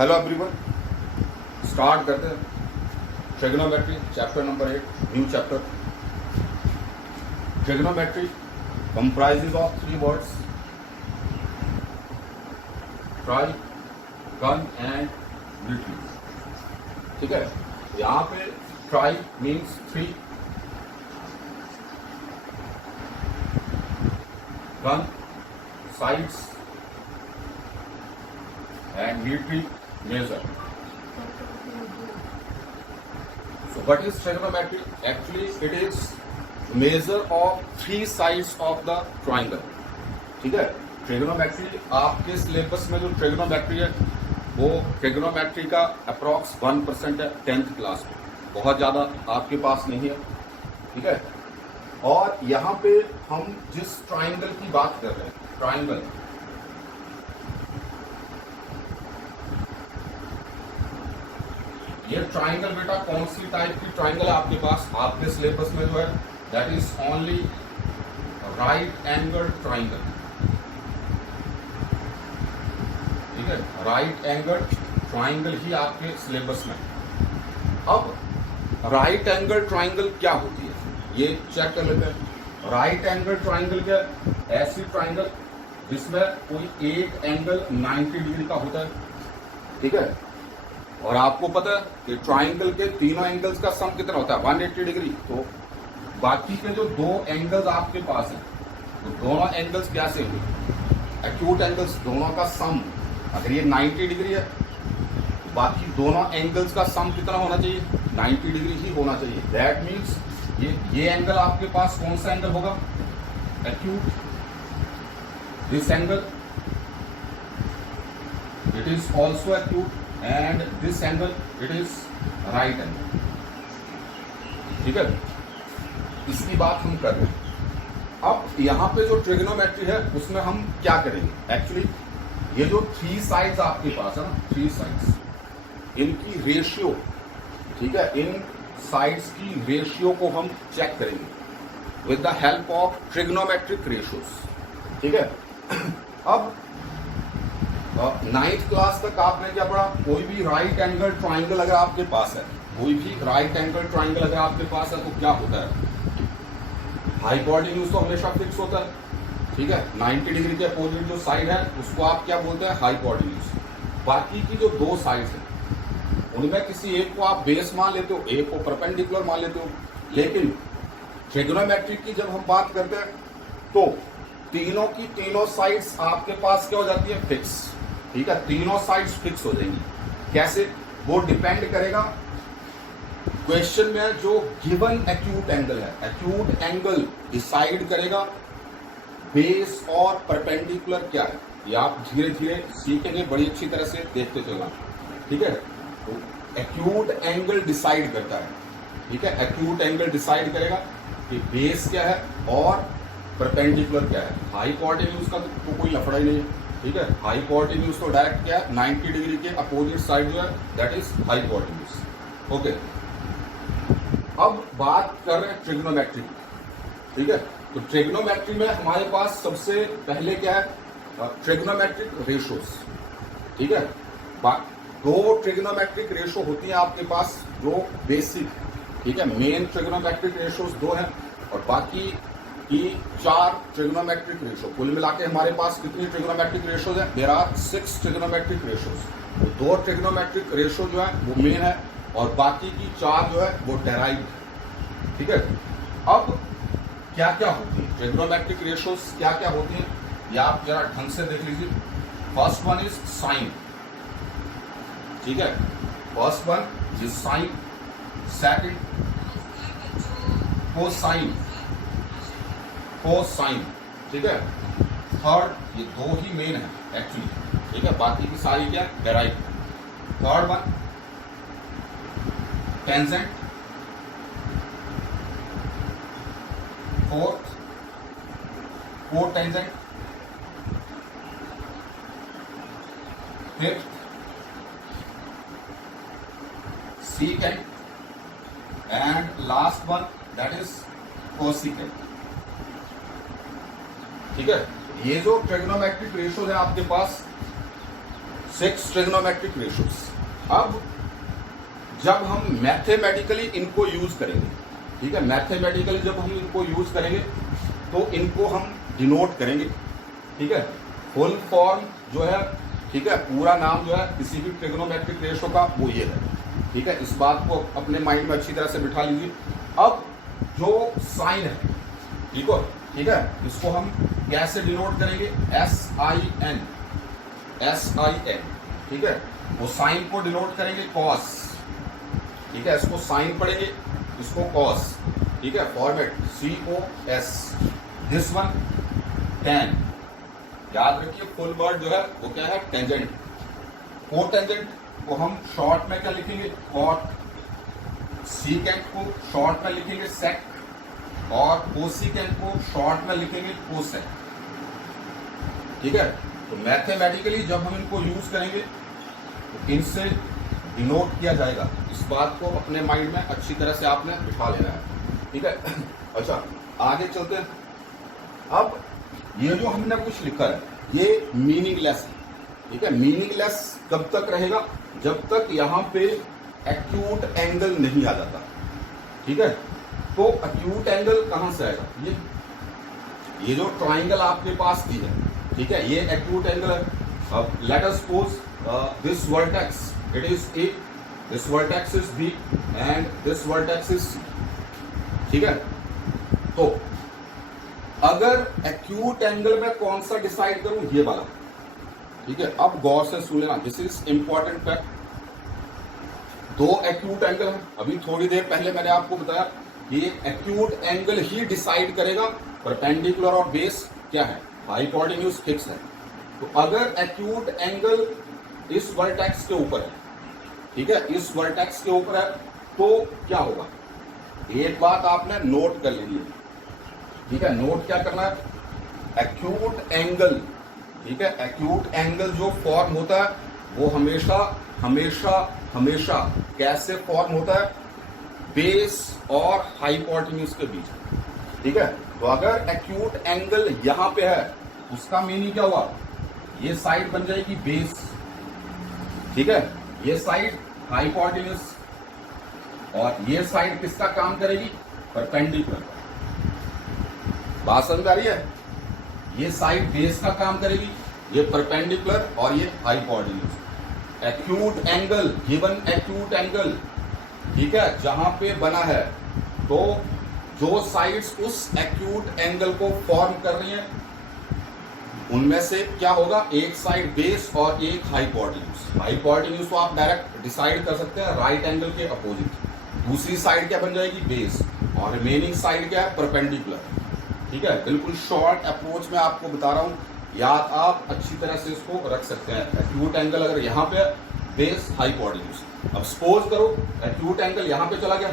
Hello everyone, start करते हैं trigonometry chapter number 8, new chapter. Trigonometry comprises of 3 words, try, gun and military. ठीक है, यहाँ पे try means 3, gun sides and military measure. So what is trigonometry? Actually it is measure of 3 sides of the triangle. ठीक है, trigonometry आपके syllabus में जो trigonometry है वो ट्रिग्नोमेट्री का अप्रॉक्स 1% है 10th क्लास में, बहुत ज्यादा आपके पास नहीं है। ठीक है, और यहाँ पे हम जिस ट्राइंगल की बात कर रहे हैं, ट्राइंगल, ये ट्राइंगल बेटा कौन सी टाइप की ट्राइंगल है आपके पास? आपके सिलेबस में जो है that is only right angle triangle. ठीक है, राइट एंगल ट्राइंगल ही आपके सिलेबस में। अब राइट एंगल ट्राइंगल क्या होती है ये चेक कर लेते हैं। राइट एंगल ट्राइंगल क्या? ऐसी ट्राइंगल जिसमें कोई एक एंगल 90 डिग्री का होता है। ठीक है, और आपको पता है कि ट्राइंगल के तीनों एंगल्स का सम कितना होता है? 180 डिग्री। तो बाकी के जो 2 एंगल्स आपके पास हैं, तो दोनों एंगल्स क्या से हुए? एक्यूट एंगल्स, दोनों का सम। अगर ये 90 डिग्री है, बाकी दोनों एंगल्स का सम कितना होना चाहिए? 90 डिग्री ही होना चाहिए। दैट मीन्स ये एंगल आपके पास कौन सा एंगल होगा? Acute. This angle it is also acute and this angle it is right angle। ठीक है, इसकी बात हम कर रहे हैं। अब यहाँ पे जो ट्रिग्नोमेट्री है उसमें हम क्या करेंगे? एक्चुअली ये जो 3 साइड्स आपके पास है ना, 3 साइड्स, इनकी रेशियो, ठीक है, इन साइड्स की रेशियो को हम चेक करेंगे with the help of trigonometric ratios. ठीक है, अब 9th क्लास तक आपने क्या पढ़ा? कोई भी राइट एंगल ट्राइंगल अगर आपके पास है, कोई भी राइट एंगल ट्राइंगल अगर आपके पास है तो क्या होता है? हाइपोटेन्यूज तो हमेशा फिक्स होता है। ठीक है, 90 डिग्री के अपोजिट जो साइड है उसको आप क्या बोलते हैं? हाइपोटेन्यूज। बाकी की जो 2 साइड्स हैं उनमें किसी एक को आप बेस मान लेते हो, एक को परपेंडिकुलर मान लेते हो। लेकिन ट्रिग्नोमेट्री की जब हम बात करते हैं तो तीनों की तीनों साइड्स आपके पास क्या हो जाती है? फिक्स। ठीक है, तीनों साइड्स फिक्स हो जाएंगी। कैसे? वो डिपेंड करेगा क्वेश्चन में जो गिवन एक्यूट एंगल है, एक्यूट एंगल डिसाइड करेगा बेस और परपेंडिकुलर क्या है। ये आप धीरे धीरे सीखेंगे, बड़ी अच्छी तरह से देखते चलना। ठीक है, तो एक्यूट एंगल डिसाइड करता है। ठीक है, एक्यूट एंगल डिसाइड करेगा कि बेस क्या है और परपेंडिकुलर क्या है। हाइपोटेन्यूज का तो कोई लफड़ा ही नहीं है। ठीक है, हाइपोटेन्यूज तो डायरेक्ट क्या है? 90 डिग्री के अपोजिट साइड जो है दैट इज हाइपोटेन्यूज। ओके, अब बात कर रहे हैं ट्रिग्नोमेट्री की। ठीक है, तो ट्रिग्नोमेट्री में हमारे पास सबसे पहले क्या है? Trigonometric ratios. ठीक है, 2 ट्रिग्नोमेट्रिक रेशो होती है आपके पास जो बेसिक, ठीक है, मेन ट्रिग्नोमेट्रिक रेशोस 2 हैं और बाकी की 4 ट्रिग्नोमेट्रिक रेशो। कुल मिला के हमारे पास कितनी ट्रिग्नोमेट्रिक रेशोज है? There are 6 trigonometric ratios. 2 trigonometric ratio जो है वो मेन है और बाकी की 4 जो है वो डेराइव्ड है। ठीक है, अब क्या क्या होती है ट्रिग्नोमेट्रिक रेशोज? क्या क्या होती हैं ये आप जरा ढंग से देख लीजिए। First one is sine. ठीक है, first one is sine. Second cosine, cosine. ठीक है, थर्ड, ये 2 ही मेन है एक्चुअली। ठीक है, बाकी की सारी क्या? Derive. Third one tangent. Fourth cotangent. Fifth secant and last one that is cosecant. ठीक है, ये जो ट्रिग्नोमेट्रिक रेशोज है आपके पास 6 ट्रिग्नोमेट्रिक रेशियोज। अब जब हम मैथमेटिकली इनको यूज करेंगे, ठीक है, मैथमेटिकली जब हम इनको यूज करेंगे तो इनको हम डिनोट करेंगे, ठीक है। फुल फॉर्म जो है, ठीक है, पूरा नाम जो है किसी भी ट्रिग्नोमेट्रिक रेशियो का वो ये है, ठीक है। इस बात को अपने माइंड में अच्छी तरह से बिठा लीजिए। अब जो साइन है, ठीक है, इसको हम कैसे डिनोट करेंगे? SIN, ठीक है। वो साइन को डिनोट करेंगे कॉस, ठीक है, इसको साइन पढ़ेंगे, इसको कॉस, ठीक है। Format COS, this one tan। याद रखिए फुल वर्ड जो है वो क्या है? टेंजेंट। कोटेंजेंट को हम शॉर्ट में क्या लिखेंगे? कॉट। सीकेंट को शॉर्ट में लिखेंगे सेक, और कोसिकेंट को शॉर्ट में लिखेंगे कोसेक, ठीक है। तो मैथमेटिकली जब हम इनको यूज करेंगे तो इनसे डिनोट किया जाएगा। इस बात को अपने माइंड में अच्छी तरह से आपने बिठा लेना है, ठीक है। अच्छा, आगे चलते हैं। अब ये जो हमने कुछ लिखा है ये मीनिंगलेस है, ठीक है। मीनिंगलेस कब तक रहेगा? जब तक यहाँ पे एक्यूट एंगल नहीं आ जाता, ठीक है। तो एक्यूट एंगल कहां से आएगा? ये जो ट्राइंगल आपके पास दी है, ठीक है, ये एक्यूट एंगल है। अब let us suppose this vertex it is A, this vertex is B and this vertex is C, ठीक है। तो अगर एक्यूट एंगल में कौन सा डिसाइड करूं? ये वाला, ठीक है। अब गौर से सुन लेना, दिस इज इंपॉर्टेंट फैक्ट। दो एक्यूट एंगल है, अभी थोड़ी देर पहले मैंने आपको बताया ये एक्यूट एंगल ही डिसाइड करेगा परपेंडिकुलर और बेस क्या है, हाइपोटेन्यूज फिक्स है। तो अगर एक्यूट एंगल इस वर्टेक्स के ऊपर है, ठीक है, इस वर्टेक्स के ऊपर है, तो क्या होगा? एक बात आपने नोट कर लेनी है, ठीक है। नोट क्या करना है? एक्यूट एंगल, ठीक है, एक्यूट एंगल जो फॉर्म होता है वो हमेशा हमेशा हमेशा कैसे फॉर्म होता है? बेस और हाइपोटेन्यूज के बीच, ठीक है। तो अगर एक्यूट एंगल यहां पे है, उसका मीनिंग क्या हुआ? ये साइड बन जाएगी बेस, ठीक है, ये साइड हाइपोटेन्यूज, और ये साइड किसका काम करेगी? परपेंडिकुलर। बात समझ आ रही है? ये साइड बेस का काम करेगी, ये परपेंडिकुलर और ये hypotenuse. Acute angle, given acute angle, ठीक है, जहां पे बना है, तो जो साइड्स उस एक्यूट एंगल को फॉर्म कर रही हैं उनमें से क्या होगा? एक साइड बेस और एक हाइपोटेन्यूज। हाइपोटेन्यूज को आप डायरेक्ट डिसाइड कर सकते हैं राइट एंगल के अपोजिट। दूसरी साइड क्या बन जाएगी? बेस, और रिमेनिंग साइड क्या है? परपेंडिकुलर, ठीक है। बिल्कुल शॉर्ट अप्रोच में आपको बता रहा हूं, याद आप अच्छी तरह से इसको रख सकते हैं। एक्यूट एंगल अगर यहाँ पे बेस हाइपोटेन्यूज, अब सपोज करो एक्यूट एंगल यहाँ पे चला गया,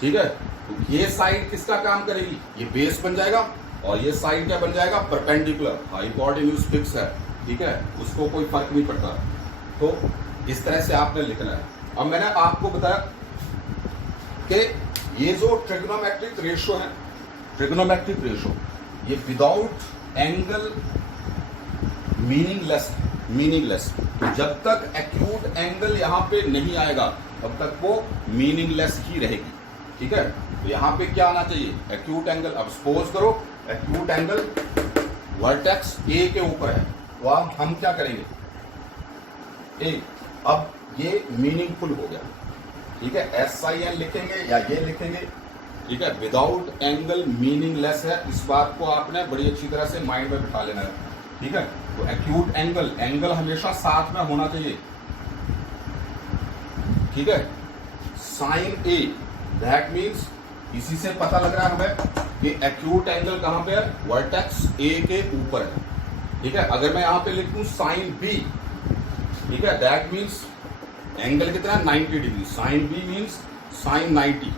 ठीक है, तो ये साइड किसका काम करेगी? ये बेस बन जाएगा, और ये साइड क्या बन जाएगा? परपेंडिकुलर। हाइपोटेन्यूज फिक्स है, ठीक है, उसको कोई फर्क नहीं पड़ता। तो इस तरह से आपने लिखना है। अब मैंने आपको बताया कि ये जो ट्रिग्नोमेट्रिक रेशियो है, ट्रिग्नोमेट्रिक रेशियो, ये विदाउट एंगल मीनिंगलेस, जब तक एक्यूट एंगल यहां पे नहीं आएगा तब तक वो मीनिंगलेस ही रहेगी, ठीक है। तो यहां पे क्या आना चाहिए? Acute angle. अब सपोज करो एक्यूट एंगल वर्टेक्स A के ऊपर है, तो अब हम क्या करेंगे? A, अब ये मीनिंगफुल हो गया, ठीक है। SIN लिखेंगे या ये लिखेंगे, ठीक है। विदाउट एंगल मीनिंगलेस है, इस बात को आपने बड़ी अच्छी तरह से माइंड में बिठा लेना है, ठीक है। तो एक्यूट एंगल, एंगल हमेशा साथ में होना चाहिए, ठीक है। साइन A, दैट मीन्स इसी से पता लग रहा है हमें कि एक्यूट एंगल कहां पे है? वर्टेक्स A के ऊपर है, ठीक है। अगर मैं यहां पे लिखूं साइन B, ठीक है, दैट मीन्स एंगल कितना? 90 degree. Sine B means sine 90,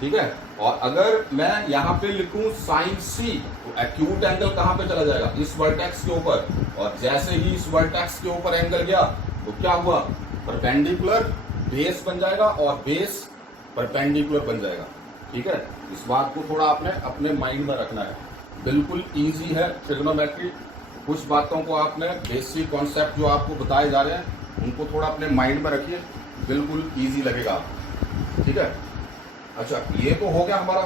ठीक है। और अगर मैं यहां पे लिखूं साइन C, तो एक्यूट एंगल कहां पे चला जाएगा? इस वर्टेक्स के ऊपर, और जैसे ही इस वर्टेक्स के ऊपर एंगल गया तो क्या हुआ? परपेंडिकुलर बेस बन जाएगा, और बेस परपेंडिकुलर बन जाएगा, ठीक है। इस बात को थोड़ा आपने अपने माइंड में रखना है। बिल्कुल इजी है ट्रिग्नोमेट्री, कुछ बातों को आपने बेसिक कॉन्सेप्ट जो आपको बताए जा रहे हैं उनको थोड़ा अपने माइंड में रखिए, बिल्कुल इजी लगेगा आपको, ठीक है। अच्छा, ये तो हो गया हमारा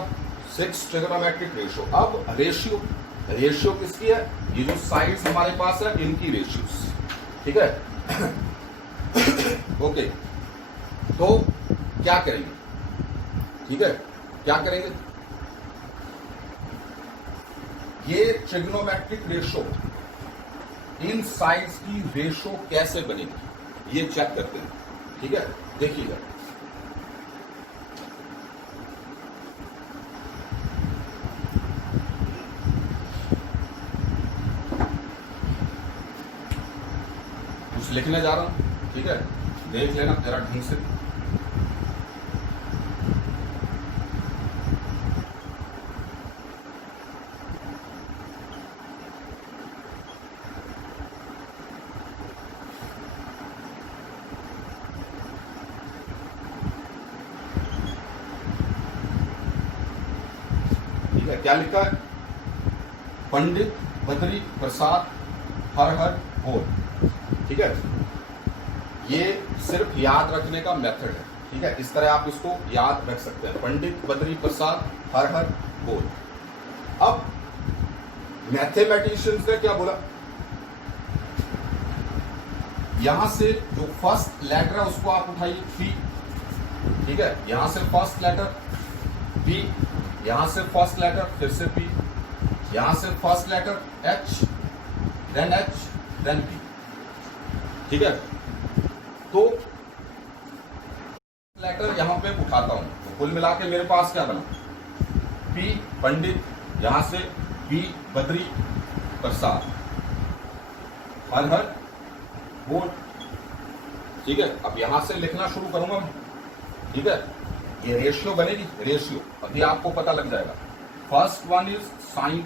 6 ट्रिगोनोमेट्रिक रेशियो। अब रेशियो किसकी है? ये जो साइड्स हमारे पास है इनकी रेशियोस, ठीक है। ओके, तो क्या करेंगे, ठीक है, क्या करेंगे? ये ट्रिगोनोमेट्रिक रेशियो, इन साइड्स की रेशियो कैसे बनेगी ये चेक करते हैं, ठीक है। देखिएगा, कुछ लिखने जा रहा हूं, ठीक है, देख लेना जरा ढंग से। क्या लिखा है? पंडित बद्री प्रसाद हर हर बोल, ठीक है। ये सिर्फ याद रखने का मेथड है, ठीक है। इस तरह आप इसको याद रख सकते हैं, पंडित बद्री प्रसाद हर हर बोल। अब मैथमेटिशियंस ने क्या बोला, यहां से जो फर्स्ट लेटर है उसको आप उठाइए पी, ठीक है। यहां से फर्स्ट लेटर पी, यहां से फर्स्ट लेटर फिर से पी, यहां से first letter H, then P, ठीक है। तो लेटर यहां पे उठाता हूं तो कुल मिला के मेरे पास क्या बना? पी पंडित, यहां से बी बद्री प्रसाद हर हर बोल, ठीक है। अब यहां से लिखना शुरू करूंगा मैं, ठीक है। ये रेशियो बनेगी, रेशियो अभी आपको पता लग जाएगा। फर्स्ट वन इज साइन,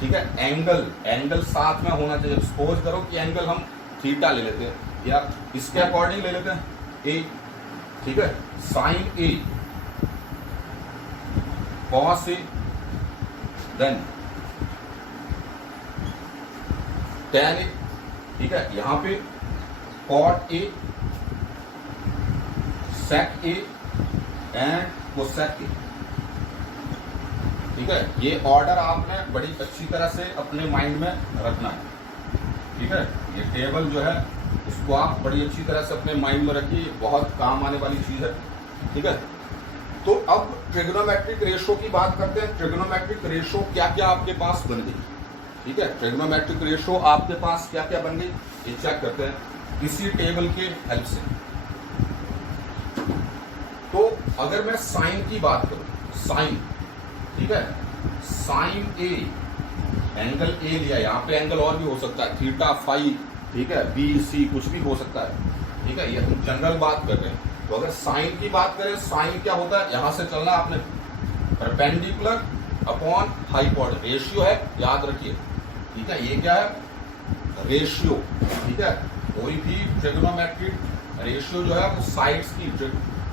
ठीक है। एंगल साथ में होना चाहिए। सपोज करो कि एंगल हम थीटा ले लेते हैं या इसके अकॉर्डिंग ले लेते हैं ए, ठीक है। Sine A, cos A, then tan A, ठीक है। यहां पे cot A, sec A and cosec A, ठीक है। ये ऑर्डर आपने बड़ी अच्छी तरह से अपने माइंड में रखना है, ठीक है। ये टेबल जो है इसको आप बड़ी अच्छी तरह से अपने माइंड में रखिए, बहुत काम आने वाली चीज है, ठीक है। तो अब ट्रिगोनोमेट्रिक रेशियो की बात करते हैं। ट्रिगोनोमेट्रिक रेशियो क्या क्या आपके पास बन गई, ठीक है। ट्रिगोनोमेट्रिक रेशियो आपके पास क्या क्या बन गई ये चेक करते हैं इसी टेबल के हेल्प से। तो अगर मैं साइन की बात करूं, साइन, ठीक है, साइन ए, एंगल ए लिया, यहां पे एंगल और भी हो सकता है, थीटा फाई, ठीक है, बी सी कुछ भी हो सकता है, ठीक है। ये हम जनरल बात कर रहे हैं। तो अगर साइन की बात करें, साइन क्या होता है, यहां से चलना आपने परपेंडिकुलर अपॉन हाइपोटेन्यूज, रेशियो है, याद रखिए, ठीक है। ये क्या है? रेशियो, ठीक है। कोई भी ट्रिगोनोमेट्रिक रेशियो जो है वो साइड्स की,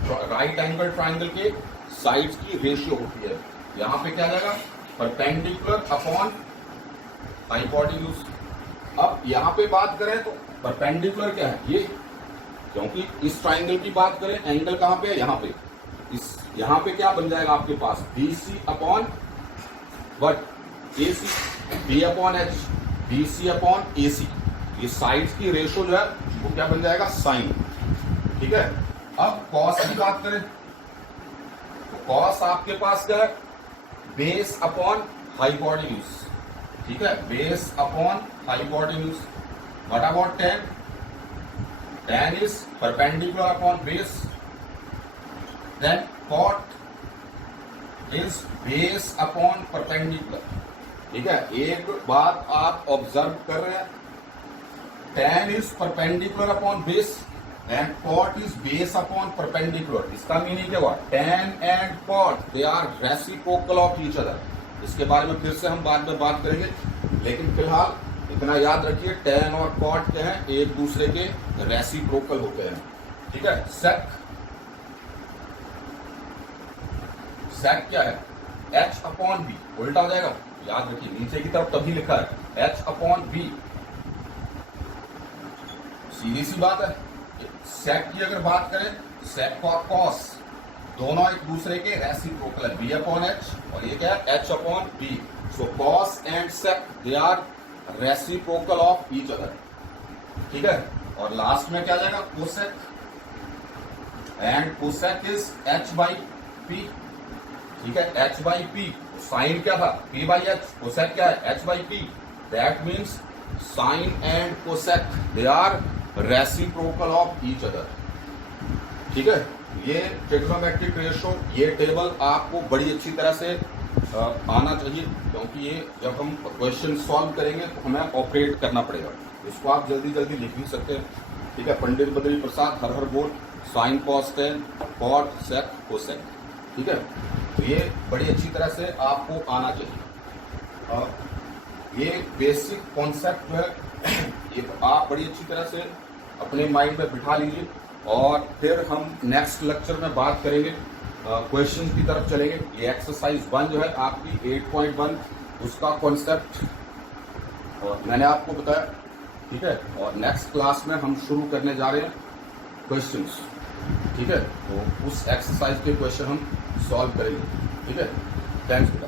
राइट एंगल ट्राइंगल के साइड्स की रेशियो होती है। यहां पे क्या जाएगा? Perpendicular upon hypotenuse. अब यहां पे बात करें तो परपेंडिकुलर क्या है? ये, क्योंकि इस ट्राइंगल की बात करें, एंगल कहां पे है? यहां पे। इस यहां पे क्या बन जाएगा आपके पास? B C upon what? A C, B upon H, B C upon A C. ये साइड्स की रेशियो जो है वो क्या बन जाएगा? साइन, ठीक है। अब कॉस की बात करें तो कॉस आपके पास क्या है? बेस अपॉन हाइपोटेन्यूज, ठीक है, base upon hypotenuse. What about tan? Tan is perpendicular upon base. Then cot is base upon perpendicular, ठीक है। एक बात आप ऑब्जर्व कर रहे हैं, tan is perpendicular upon base and cot is base upon perpendicular. इसका मीनिंग क्या हुआ? Tan and cot they are reciprocal of each other. इसके बारे में फिर से हम बाद में बात करेंगे, लेकिन फिलहाल इतना याद रखिए, टेन और कॉट क्या है? एक दूसरे के रेसिप्रोकल होते हैं, ठीक है। सेक, सेक क्या है? एच अपॉन बी, उल्टा हो जाएगा, याद रखिए नीचे की तरफ तभी लिखा है H/B। सीधी सी बात है। सेक की अगर बात करें, सेक और कॉस दोनों एक दूसरे के रेसिप्रोकल है, B/H और ये क्या है H/B। So cos and sec they are reciprocal of each other, ठीक है। और लास्ट में क्या जाएगा cosec, and cosec is H/P, ठीक है, H/P। साइन क्या था P/H, कोसेक क्या है H/P। That means sine and cosec they are reciprocal of each other, ठीक है। ये ट्रिग्नोमेट्रिक रेशो, ये टेबल आपको बड़ी अच्छी तरह से आना चाहिए, क्योंकि ये जब हम क्वेश्चन सॉल्व करेंगे तो हमें ऑपरेट करना पड़ेगा। इसको आप जल्दी जल्दी लिख भी सकते हैं, ठीक है। पंडित बद्री प्रसाद हर बोल sine cos tan cot sec cosec, ठीक है। तो ये बड़ी अच्छी तरह से आपको आना चाहिए। ये बेसिक कॉन्सेप्ट है, ये आप बड़ी अच्छी तरह से अपने माइंड में बिठा लीजिए, और फिर हम नेक्स्ट लेक्चर में बात करेंगे, क्वेश्चन की तरफ चलेंगे। ये एक्सरसाइज 1 जो है आपकी 8.1 उसका कॉन्सेप्ट और मैंने आपको बताया, ठीक है। और नेक्स्ट क्लास में हम शुरू करने जा रहे हैं क्वेश्चंस, ठीक है। तो उस एक्सरसाइज के क्वेश्चन हम सॉल्व करेंगे, ठीक है। थैंक्स बेटा।